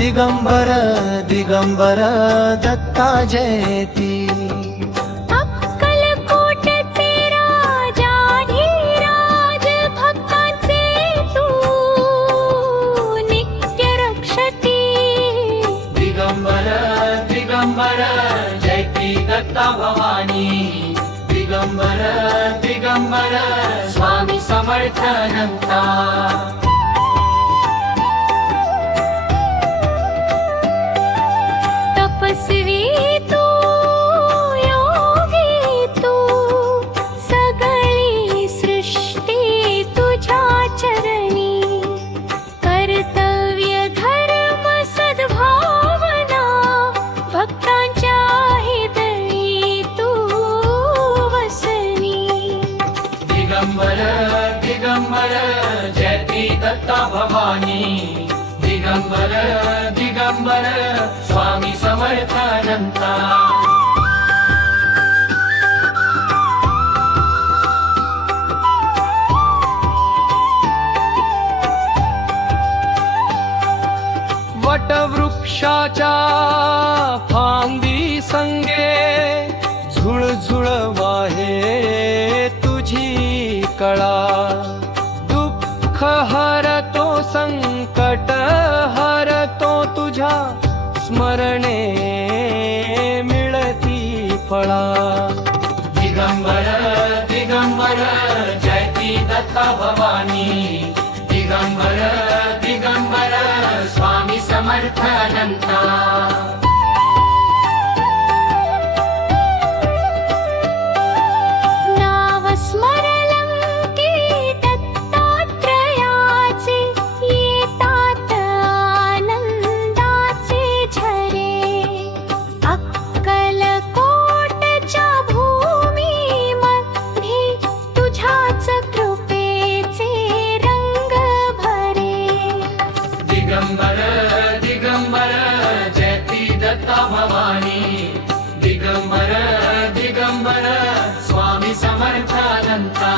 दिगंबर दिगंबर दत्ता जयती। अक्कलकोटचे राजाधिराज भक्तांचे तू नित्य रक्षती दिगंबर जयती दत्ता भवानी। दिगंबर दिगंबर स्वामी समर्थानंता। वटवृक्षाच्या फांदी संगे झुळझुळ वाहे तुझी कळा। संकट हरतो तुझ्या स्मरणे मिळती फळा। दिगंबर दिगंबर जयती दत्ता भवानी। दिगंबर दिगंबर स्वामी समर्थनंता नाव दिगंबर दिगंबर, जयती दत्ता भवानी। दिगंबर दिगंबर, स्वामी समर्थ दंता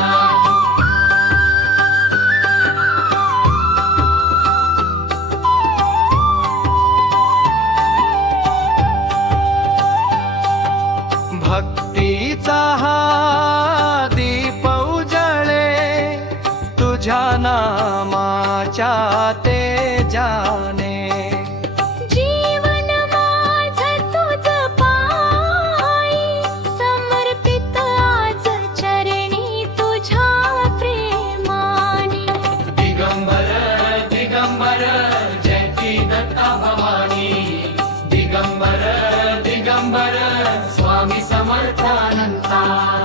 हा दीप उजळे तुझ्या नामाच्या ते र्पिता दिगंबर दिगंबर दिगम्बर च भवानी। दिगम्बर दिगम्बर स्वामी समर्थानन्ता